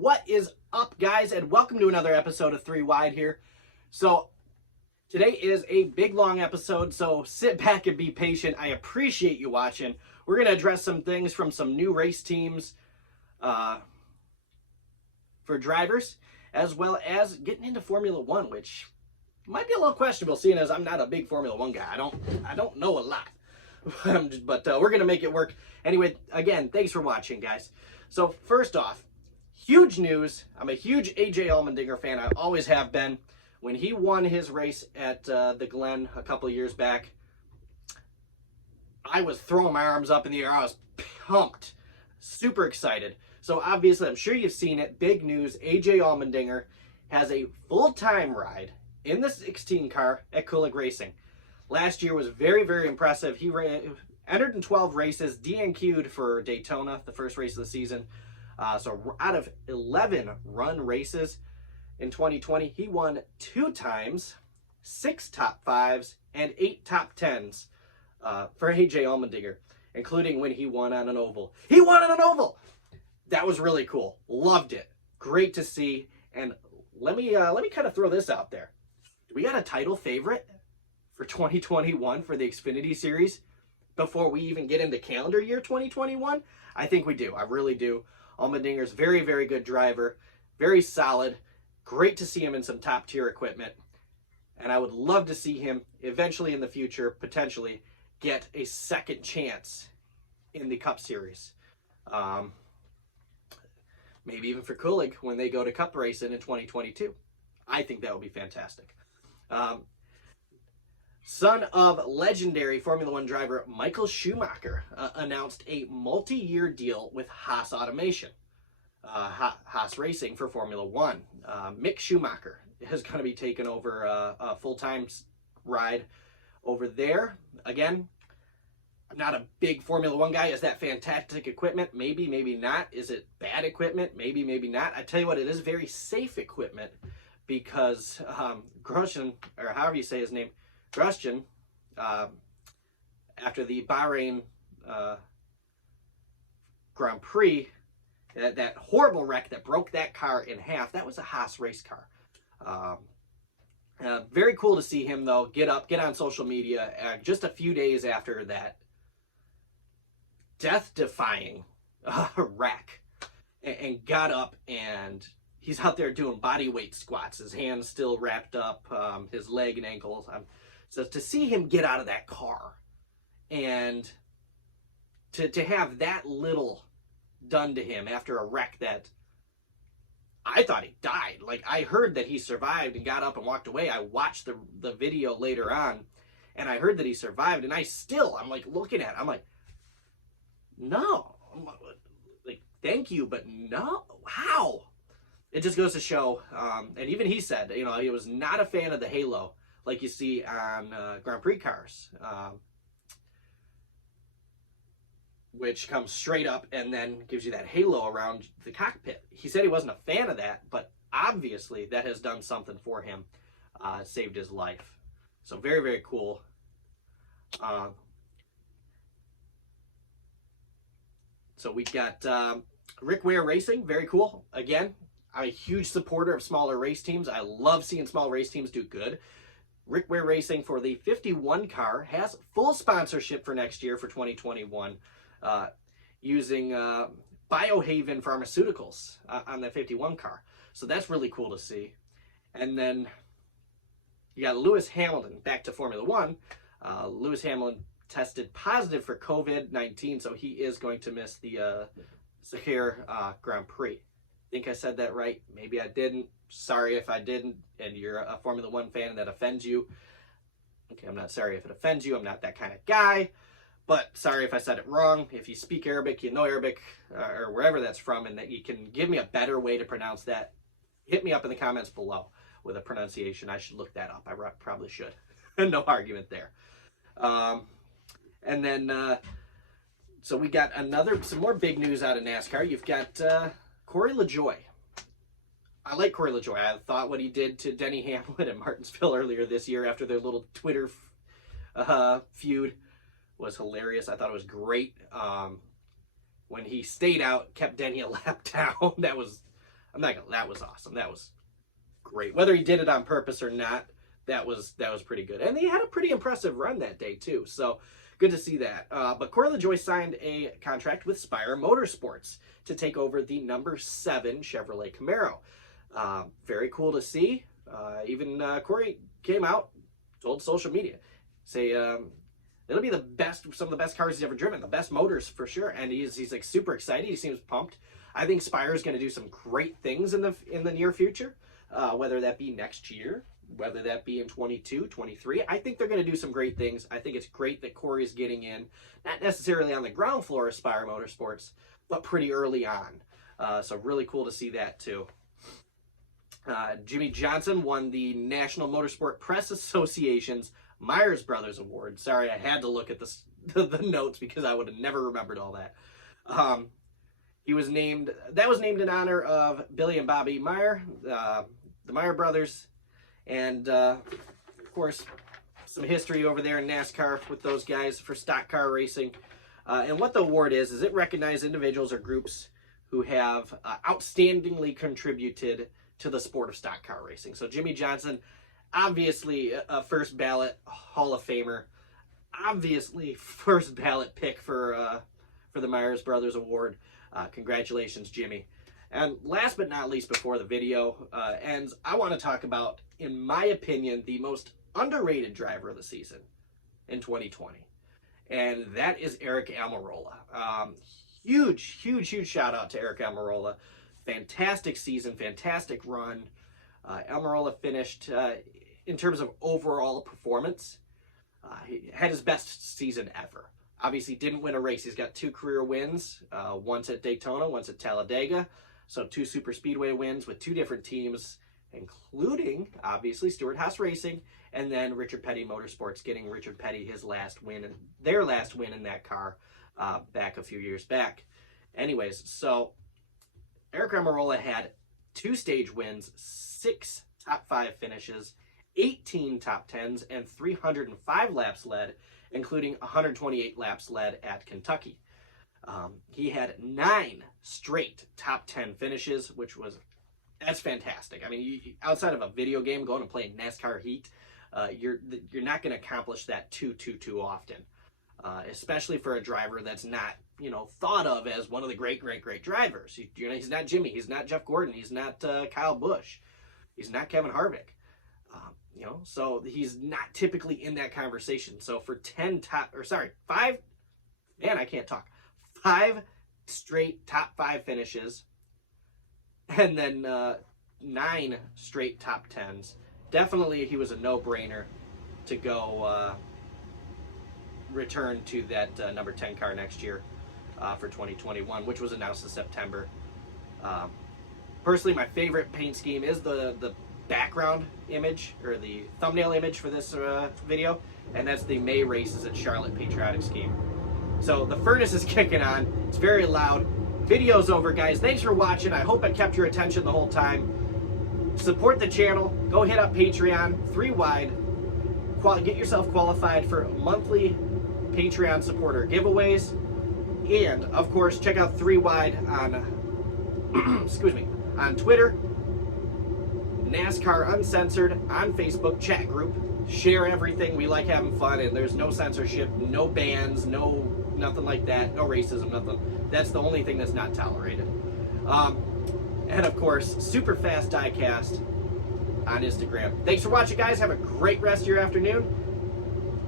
What is up, guys, and welcome to another episode of 3 Wide here. So today is a big long episode, so sit back and be patient. I appreciate you watching. We're going to address some things from some new race teams for drivers, as well as getting into Formula One, which might be a little questionable, seeing as I'm not a big Formula One guy. I don't know a lot, but we're going to make it work. Anyway, again, thanks for watching, guys. So first off, huge news. I'm a huge AJ Allmendinger fan. I always have been. When he won his race at the Glen a couple of years back, I was throwing my arms up in the air. I was pumped, super excited. So obviously, I'm sure you've seen it. Big news, AJ Allmendinger has a full-time ride in the 16 car at Kulig Racing. Last year was very, very impressive. He entered in 12 races, DNQ'd for Daytona, the first race of the season. So out of 11 run races in 2020, he won 2 times, 6 top 5s, and 8 top 10s for AJ Allmendinger, including when he won on an oval. He won on an oval! That was really cool. Loved it. Great to see. And let me kind of throw this out there. Do we got a title favorite for 2021 for the Xfinity Series before we even get into calendar year 2021? I think we do. I really do. Allmendinger's very, very good driver. Very solid. Great to see him in some top tier equipment. And I would love to see him eventually in the future, potentially, get a second chance in the Cup Series. Maybe even for Kulig when they go to Cup racing in 2022. I think that would be fantastic. Son of legendary Formula One driver Michael Schumacher announced a multi-year deal with Haas Automation, Haas Racing for Formula One. Mick Schumacher is going to be taking over a full-time ride over there. Again, I'm not a big Formula One guy. Is that fantastic equipment? Maybe, maybe not. Is it bad equipment? Maybe, maybe not. I tell you what, it is very safe equipment because Grosjean, or however you say his name, Grosjean, after the Bahrain Grand Prix, that horrible wreck that broke that car in half, that was a Haas race car. Very cool to see him, though, get on social media just a few days after that death-defying wreck, and got up, and he's out there doing body weight squats, his hands still wrapped up, his leg and ankles. So to see him get out of that car and to have that little done to him after a wreck that I thought he died. Like, I heard that he survived and got up and walked away. I watched the video later on, and I heard that he survived, and I'm like looking at it, I'm like, no, like, thank you, but no, how? It just goes to show, and even he said, you know, he was not a fan of the halo like you see on Grand Prix cars, which comes straight up and then gives you that halo around the cockpit. He said he wasn't a fan of that, but obviously that has done something for him, saved his life. So very, very cool. So we got Rick Ware Racing, very cool. Again, I'm a huge supporter of smaller race teams. I love seeing small race teams do good. Rick Ware Racing for the 51 car has full sponsorship for next year for 2021 using Biohaven Pharmaceuticals on the 51 car. So that's really cool to see. And then you got Lewis Hamilton, back to Formula One. Lewis Hamilton tested positive for COVID-19, so he is going to miss the Sakir Grand Prix. I think I said that right. Maybe I didn't. Sorry if I didn't, and you're a Formula One fan and that offends you. Okay, I'm not sorry if it offends you. I'm not that kind of guy. But sorry if I said it wrong. If you speak Arabic, you know Arabic, or wherever that's from, and that you can give me a better way to pronounce that, hit me up in the comments below with a pronunciation. I should look that up. I probably should. No argument there. And then, so we got some more big news out of NASCAR. You've got Corey LaJoie. I like Corey LaJoie. I thought what he did to Denny Hamlin at Martinsville earlier this year after their little Twitter feud was hilarious. I thought it was great. When he stayed out, kept Denny a lap down. That was I'm not gonna, that was awesome. That was great. Whether he did it on purpose or not, that was pretty good. And he had a pretty impressive run that day too. So good to see that. But Corey LaJoie signed a contract with Spire Motorsports to take over the number 7 Chevrolet Camaro. Very cool to see. Even Corey came out, told social media, say it'll be the best, some of the best cars he's ever driven, the best motors for sure. And he's like super excited. He seems pumped. I think Spire is going to do some great things in the near future, whether that be next year, whether that be in 22, 23. I think they're going to do some great things. I think it's great that Corey's getting in, not necessarily on the ground floor of Spire Motorsports, but pretty early on. So really cool to see that too. Jimmy Johnson won the National Motorsport Press Association's Myers Brothers Award. Sorry, I had to look at the notes because I would have never remembered all that. He was named, that was named in honor of Billy and Bobby Meyer, the Meyer brothers. And, of course, some history over there in NASCAR with those guys for stock car racing. And what the award is it recognizes individuals or groups who have outstandingly contributed to the sport of stock car racing. So Jimmy Johnson, obviously a first ballot Hall of Famer, obviously first ballot pick for the Myers Brothers Award. Congratulations, Jimmy. And last but not least, before the video ends, I want to talk about, in my opinion, the most underrated driver of the season in 2020. And that is Eric Almirola. Huge shout out to Eric Almirola. Fantastic season, fantastic run. Almirola finished, in terms of overall performance, he had his best season ever. Obviously didn't win a race. He's got 2 career wins, once at Daytona, once at Talladega. So 2 super speedway wins with 2 different teams, including, obviously, Stewart-Hass Racing, and then Richard Petty Motorsports, getting Richard Petty his last win, and their last win in that car back a few years back. Anyways, so Eric Almirola had 2 stage wins, 6 top 5 finishes, 18 top 10s, and 305 laps led, including 128 laps led at Kentucky. He had 9 straight top 10 finishes, that's fantastic. I mean, outside of a video game, going and playing NASCAR Heat, you're not going to accomplish that too often, especially for a driver that's not, thought of as one of the great drivers. He's not Jimmy, he's not Jeff Gordon, he's not Kyle Busch, he's not Kevin Harvick. So he's not typically in that conversation. So for 5 straight top 5 finishes, and then 9 straight top 10s. Definitely he was a no-brainer to go return to that number 10 car next year for 2021, which was announced in September. Personally, my favorite paint scheme is the background image, or the thumbnail image for this video, and that's the May races at Charlotte patriotic scheme. So the furnace is kicking on. It's very loud. Video's over, guys. Thanks for watching. I hope I kept your attention the whole time. Support the channel. Go hit up Patreon, 3 wide. Get yourself qualified for monthly Patreon supporter giveaways. And, of course, check out 3 wide on, excuse me, on Twitter, NASCAR Uncensored on Facebook chat group. Share everything. We like having fun, and there's no censorship, no bans, nothing like that, no racism, nothing. That's the only thing that's not tolerated. And of course, Super Fast Diecast on Instagram. Thanks for watching, guys. Have a great rest of your afternoon,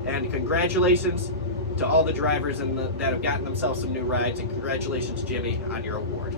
and congratulations to all the drivers that have gotten themselves some new rides, and congratulations, Jimmy, on your award.